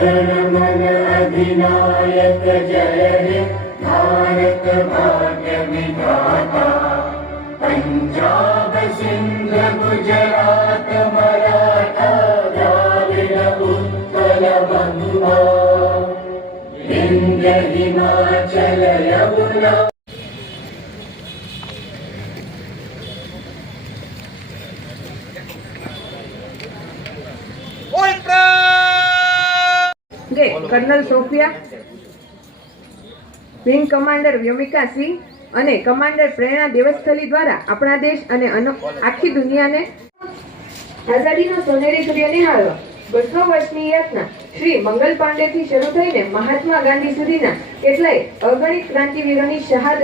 जनगण अधिनायक जय हे भारत भाग्य विधाता। Punjab Sindh Gujarat Maratha Dravida Utkala Banga Vindhya Himachal Yamuna. Colonel Sofiya, wing commander Vyomika Singh અને કમાન્ડર પ્રેરણા દેવસ્થલી દ્વારા આપણા દેશ અને આખી દુનિયાને આઝાદીનો સોનેરી સૂર્ય નિહાળવા 200 વર્ષની યાત્રા શ્રી મંગલ પાંડેથી શરૂ થઈને મહાત્મા ગાંધી સુધીના કેટલાય અગણિત ક્રાંતિવીરોની શહાદત